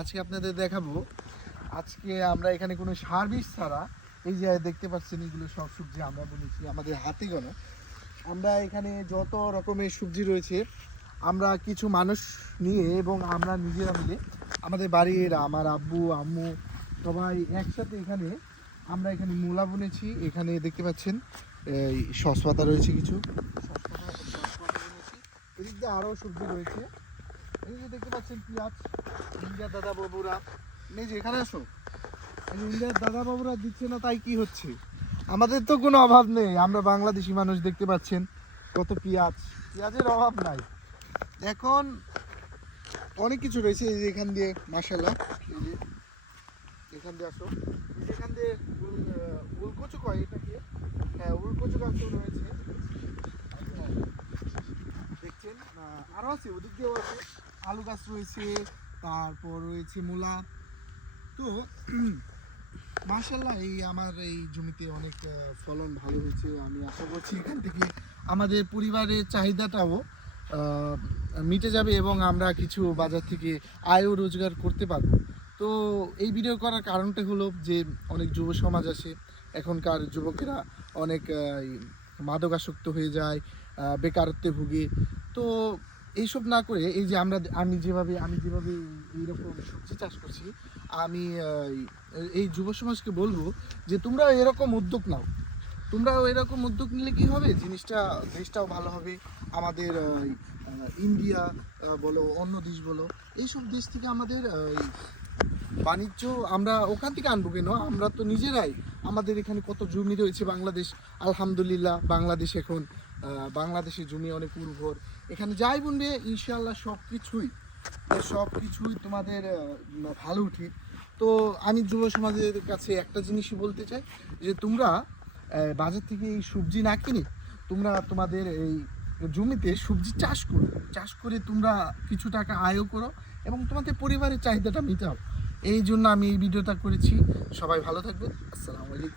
আজকে আপনাদের দেখাবো। আজকে আমরা এখানে কোনো সার বিষ ছাড়া এই যে দেখতে পাচ্ছেন এগুলো সব সবজি আমরা বলেছি আমাদের হাতে গোনা। আমরা এখানে যত রকমের সবজি রয়েছে আমরা কিছু মানুষ নিয়ে এবং আমরা নিজেরা মিলে আমাদের বাড়ির আমার আব্বু আম্মু সবাই একসাথে এখানে আমরা এখানে মূলা বুনেছি। এখানে দেখতে পাচ্ছেন এই শসপাতা রয়েছে, কিছু শসপাতা বুনেছি। এদিক দিয়ে আরও সবজি রয়েছে। এই যে দেখতে পাচ্ছেন পেঁয়াজ। ইন্ডিয়ার দাদা বাবুরা এই যে এখানে আসো, এই যে ইন্ডিয়ার দাদা বাবুরা দিচ্ছে না তাই কি হচ্ছে? আমাদের তো কোনো অভাব নেই, আমরা বাংলাদেশি মানুষ। দেখতে পাচ্ছেন কত পেঁয়াজের অভাব নাই। এখন অনেক কিছু রয়েছে। এই যে এখান দিয়ে মাশাআল্লাহ, এই যে এখান দিয়ে আসো, এই যে এখান দিয়ে উলকচু কয় এটাকে, হ্যাঁ উলকচু গাছও রয়েছে দেখছেন। আরও আছে, ওদিক দিয়েও আছে, আলু গাছ রয়েছে, তারপর রয়েছে মূলা। তো মাশাআল্লাহ এই আমার এই জমিতে অনেক ফলন ভালো হয়েছে। আমি আশা করছি এখান থেকে আমাদের পরিবারের চাহিদাটাও মিটে যাবে এবং আমরা কিছু বাজার থেকে আয়ও রোজগার করতে পারবো। তো এই ভিডিও করার কারণটা হলো যে অনেক যুব সমাজ আছে, এখনকার যুবকেরা অনেক মাদকাসক্ত হয়ে যায়, বেকারত্বে ভুগে। তো এইসব না করে এই যে আমি যেভাবে এইরকম সবজি চাষ করছি, আমি এই যুব সমাজকে বলবো যে তোমরাও এরকম উদ্যোগ নাও। তোমরাও এরকম উদ্যোগ নিলে কি হবে, দেশটাও ভালো হবে। আমাদের ইন্ডিয়া বলো, অন্য দেশ বলো, এইসব দেশ থেকে আমাদের বাণিজ্য আমরা ওখান থেকে আনবো কেন? আমরা তো নিজেরাই, আমাদের এখানে কত জমি রয়েছে। বাংলাদেশ আলহামদুলিল্লাহ, বাংলাদেশ এখন বাংলাদেশের জমি অনেক উর্বর। এখানে যাই বুনবে ইনশাআল্লাহ সব কিছুই তোমাদের ভালো উঠে। তো আমি যুব সমাজের কাছে একটা জিনিসই বলতে চাই যে তোমরা বাজার থেকে এই সবজি না কিনে তোমরা তোমাদের এই জমিতে সবজি চাষ করে তোমরা কিছু টাকা আয়ও করো এবং তোমাদের পরিবারের চাহিদাটা মেটাও। এই জন্য আমি এই ভিডিওটা করেছি। সবাই ভালো থাকবেন। আসসালামু আলাইকুম।